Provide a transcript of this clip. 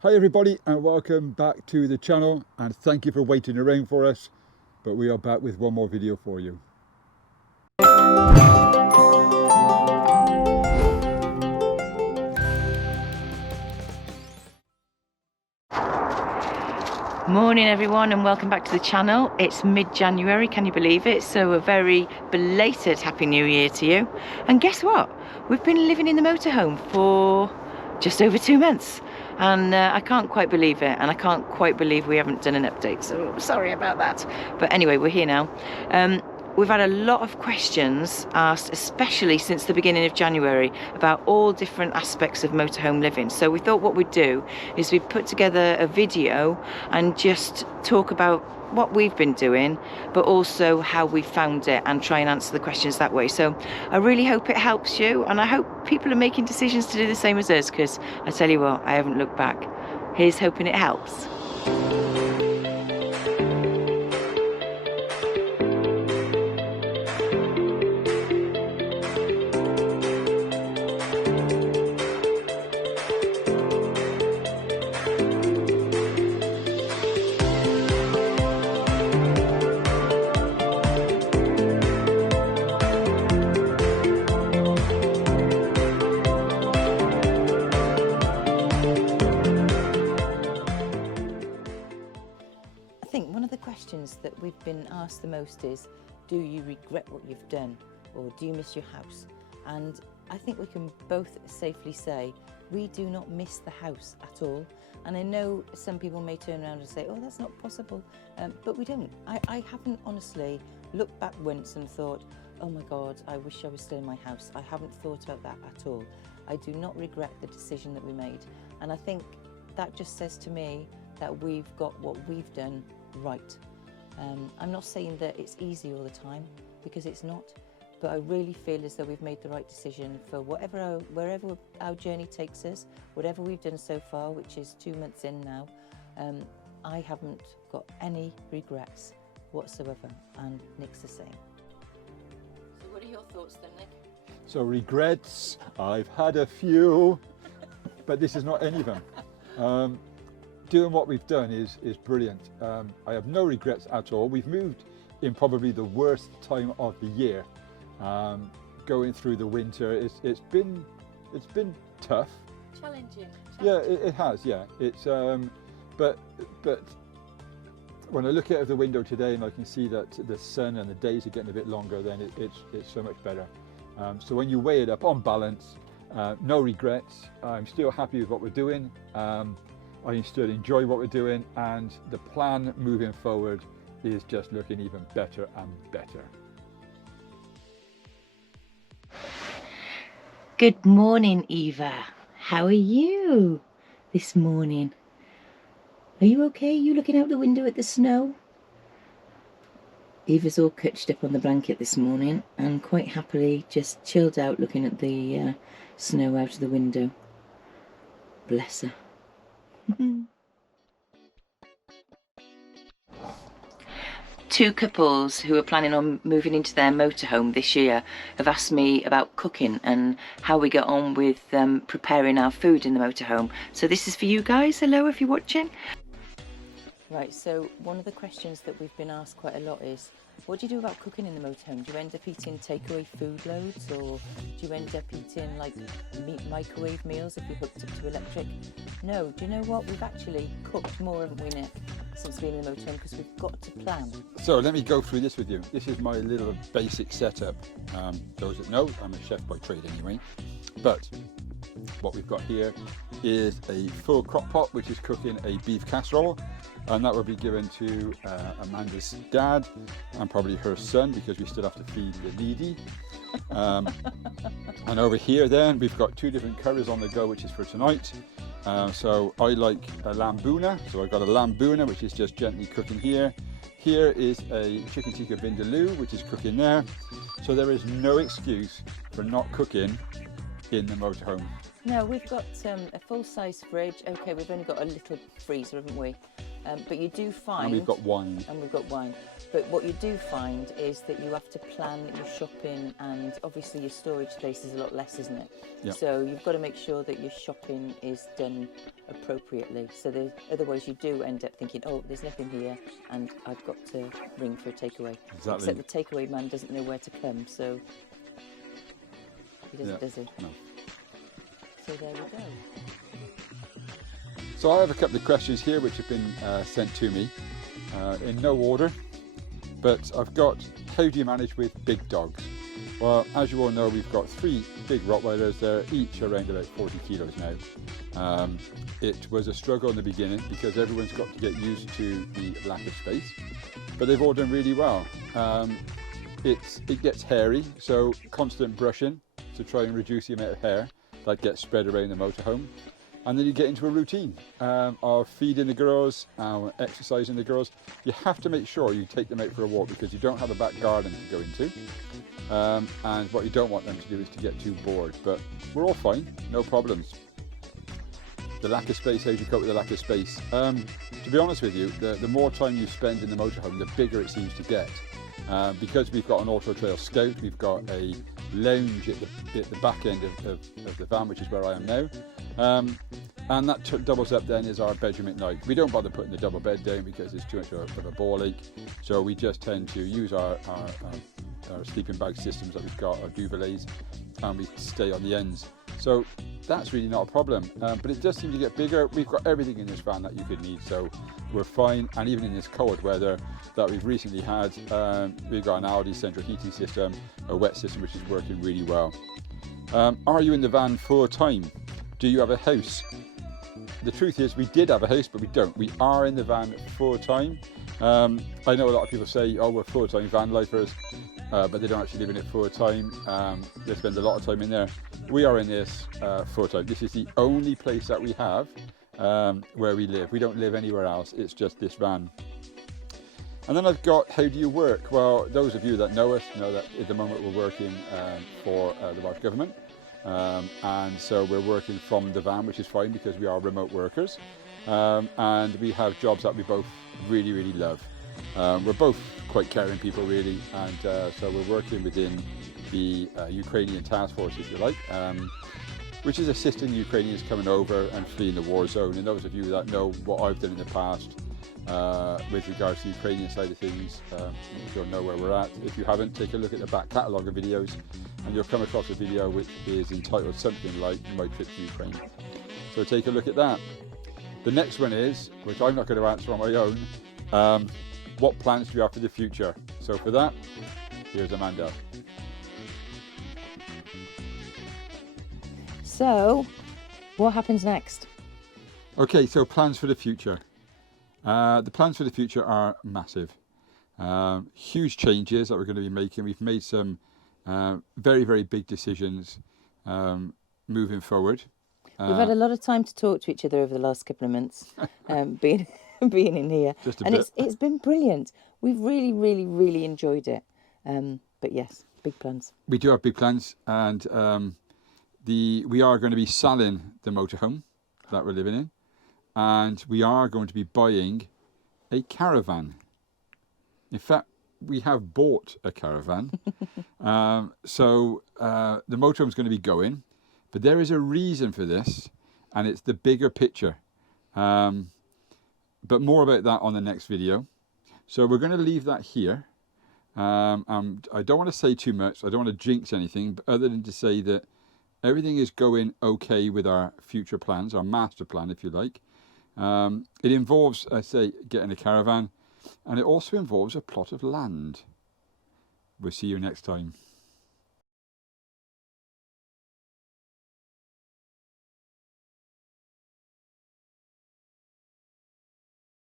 Hi everybody and welcome back to the channel, and thank you for waiting around for us, but we are back with one more video for you. Morning everyone and welcome back to the channel. It's mid-January, can you believe it? So a very belated Happy New Year to you. And guess what? We've been living in the motorhome for just over 2 months and I can't quite believe it, and I can't quite believe we haven't done an update, so sorry about that. But anyway, we're here now. We've had a lot of questions asked, especially since the beginning of January, about all different aspects of motorhome living. So we thought what we'd do is we'd put together a video and just talk about what we've been doing, but also how we found it, and try and answer the questions that way. So I really hope it helps you, and I hope people are making decisions to do the same as us, because I tell you what, I haven't looked back. Here's hoping it helps. Questions that we've been asked the most is, do you regret what you've done, or do you miss your house? And I think we can both safely say we do not miss the house at all. And I know some people may turn around and say, oh, that's not possible, but we don't. I haven't honestly looked back once and thought, oh my God, I wish I was still in my house. I haven't thought about that at all. I do not regret the decision that we made. And I think that just says to me that we've got what we've done right. I'm not saying that it's easy all the time, because it's not, but I really feel as though we've made the right decision for wherever our journey takes us, whatever we've done so far, which is 2 months in now. I haven't got any regrets whatsoever, and Nick's the same. So what are your thoughts then, Nick? So regrets, I've had a few, but this is not any of them. Doing what we've done is brilliant. I have no regrets at all. We've moved in probably the worst time of the year. Going through the winter, it's been tough. Challenging. Yeah, it has. Yeah, it's but when I look out of the window today and I can see that the sun and the days are getting a bit longer, then it's so much better. So when you weigh it up, on balance, no regrets. I'm still happy with what we're doing. I still enjoy what we're doing, and the plan moving forward is just looking even better and better. Good morning, Eva. How are you this morning? Are you okay? You looking out the window at the snow? Eva's all cutched up on the blanket this morning and quite happily just chilled out looking at the snow out of the window. Bless her. Two couples who are planning on moving into their motorhome this year have asked me about cooking and how we get on with preparing our food in the motorhome. So this is for you guys. Hello, if you're watching. Right, so one of the questions that we've been asked quite a lot is, what do you do about cooking in the motorhome? Do you end up eating takeaway food loads, or do you end up eating like microwave meals if you're hooked up to electric? No, do you know what? We've actually cooked more, haven't we, Nick, since being in the motorhome, because we've got to plan. So let me go through this with you. This is my little basic setup. Those that know, I'm a chef by trade anyway. But what we've got here is a full crock pot, which is cooking a beef casserole. And that will be given to Amanda's dad and probably her son, because we still have to feed the needy. And over here then we've got 2 different curries on the go, which is for tonight. So I like a lamb boona, so I've got a lamb boona which is just gently cooking here. Here is a chicken tikka vindaloo, which is cooking there. So there is no excuse for not cooking in the motorhome. No, we've got a full-size fridge. Okay, we've only got a little freezer, haven't we? But you do find... And we've got wine. And we've got wine. But what you do find is that you have to plan your shopping, and obviously your storage space is a lot less, isn't it? Yeah. So you've got to make sure that your shopping is done appropriately. So otherwise you do end up thinking, oh, there's nothing here, and I've got to ring for a takeaway. Exactly. Except the takeaway man doesn't know where to come, so he doesn't, does he? No. So there we go. So I have a couple of questions here which have been sent to me in no order, but I've got, how do you manage with big dogs? Well, as you all know, we've got 3 big Rottweilers. They're each around about 40 kilos now. It was a struggle in the beginning because everyone's got to get used to the lack of space, but they've all done really well. It gets hairy, so constant brushing to try and reduce the amount of hair that gets spread around the motorhome. And then you get into a routine of feeding the girls, exercising the girls. You have to make sure you take them out for a walk because you don't have a back garden to go into. And what you don't want them to do is to get too bored. But we're all fine, no problems. The lack of space, how do you cope with the lack of space? To be honest with you, the more time you spend in the motorhome, the bigger it seems to get. Because we've got an Auto Trail Scout, we've got a lounge at the back end of the van, which is where I am now. And that doubles up then as our bedroom at night. We don't bother putting the double bed down because it's too much of a ball ache. So we just tend to use our sleeping bag systems that we've got, our duvets, and we stay on the ends. So that's really not a problem. But it does seem to get bigger. We've got everything in this van that you could need. So we're fine. And even in this cold weather that we've recently had, we've got an Aldi central heating system, a wet system, which is working really well. Are you in the van full time? Do you have a house? The truth is we did have a house, but we don't. We are in the van full time. I know a lot of people say, oh, we're full time van lifers, but they don't actually live in it full time. They spend a lot of time in there. We are in this full time. This is the only place that we have where we live. We don't live anywhere else. It's just this van. And then I've got, how do you work? Well, those of you that know us know that at the moment we're working for the Welsh Government. And so we're working from the van, which is fine because we are remote workers. And we have jobs that we both really, really love. We're both quite caring people, really. And so we're working within the Ukrainian task force, if you like, which is assisting Ukrainians coming over and fleeing the war zone. And those of you that know what I've done in the past with regards to the Ukrainian side of things, you'll know where we're at. If you haven't, take a look at the back catalogue of videos and you'll come across a video which is entitled something like My Trip to Ukraine. So take a look at that. The next one is, which I'm not going to answer on my own, what plans do you have for the future? So for that, here's Amanda. So, what happens next? Okay, so plans for the future. The plans for the future are massive. Huge changes that we're going to be making. We've made some very, very big decisions moving forward. We've had a lot of time to talk to each other over the last couple of months, being in here, and it's been brilliant. We've really, really, really enjoyed it. But yes, big plans. We do have big plans, and we are going to be selling the motorhome that we're living in, and we are going to be buying a caravan. In fact, we have bought a caravan. So the motorhome is going to be going, but there is a reason for this, and it's the bigger picture. But more about that on the next video. So we're going to leave that here. I don't want to say too much. I don't want to jinx anything, but other than to say that everything is going okay with our future plans, our master plan, if you like. It involves, I say, getting a caravan, and it also involves a plot of land. We'll see you next time.